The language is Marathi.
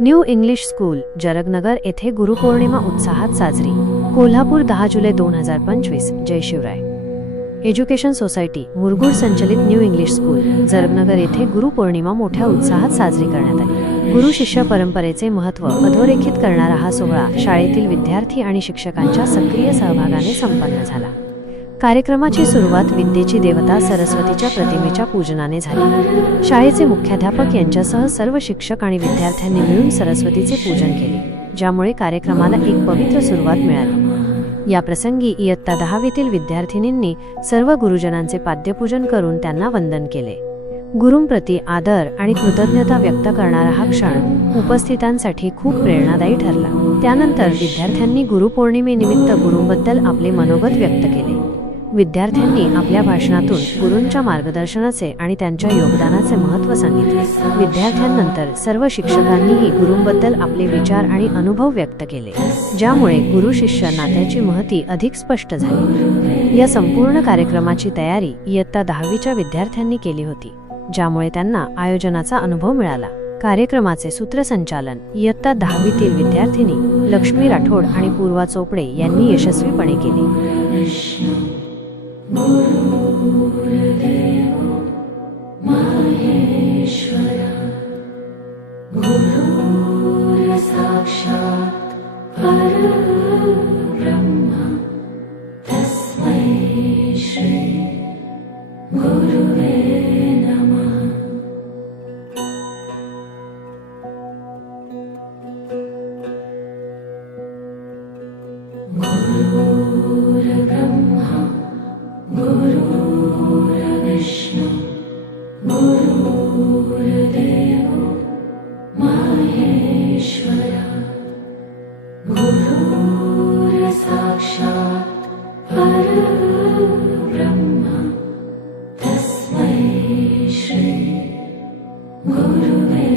न्यू इंग्लिश स्कूल जरगनगर येथे गुरुपौर्णिमा उत्साहात साजरी। कोल्हापूर 10 जुलै 2025। जय शिवराय। एज्युकेशन सोसायटी मुरगुड संचलित न्यू इंग्लिश स्कूल जरगनगर येथे गुरुपौर्णिमा मोठ्या उत्साहात साजरी करण्यात आली। गुरु शिष्य परंपरेचे महत्त्व अधोरेखित करणारा हा सोहळा शाळेतील विद्यार्थी आणि शिक्षकांच्या सक्रिय सहभागाने संपन्न झाला। कार्यक्रमाची सुरुवात विद्येची देवता सरस्वतीच्या प्रतिमेच्या पूजनाने झाली। शाळेचे मुख्याध्यापक यांच्यासह सर्व शिक्षक आणि विद्यार्थ्यांनी मिळून सरस्वतीचे पूजन केले, ज्यामुळे कार्यक्रमाला एक पवित्र सुरुवात मिळाली। या प्रसंगी इयत्ता 10वीतील विद्यार्थिनींनी सर्व गुरुजनांचे पाद्यपूजन करून त्यांना वंदन केले। गुरूंप्रती आदर आणि कृतज्ञता व्यक्त करणारा हा क्षण उपस्थितांसाठी खूप प्रेरणादायी ठरला। त्यानंतर विद्यार्थ्यांनी गुरुपौर्णिमेनिमित्त गुरूंबद्दल आपले मनोगत व्यक्त केले। विद्यार्थ्यांनी आपल्या भाषणातून गुरूंच्या मार्गदर्शनाचे आणि त्यांच्या योगदानाचे महत्त्व सांगितले। विद्यार्थ्यांनंतर सर्व शिक्षकांनीही गुरूंबद्दल आपले विचार आणि अनुभव व्यक्त केले, ज्यामुळे गुरु शिष्य नात्याची महती अधिक स्पष्ट झाली। या संपूर्ण कार्यक्रमाची तयारी इयत्ता 10वीच्या विद्यार्थ्यांनी केली होती, ज्यामुळे त्यांना आयोजनाचा अनुभव मिळाला। कार्यक्रमाचे सूत्रसंचालन इयत्ता 10वीतील विद्यार्थिनी लक्ष्मी राठोड आणि पूर्वा चोपडे यांनी यशस्वीपणे केले। गुरुर्देव महेश्वरा गुरुर् साक्षात् परब्रह्म तस्मै श्री गुरुवे नमः। गुरुर्ब्रह्मा गुरुर्विष्णु गुरुर्देव महेश्वरा गुरुर् साक्षात् परब्रह्म तस्मै श्री गुरुवे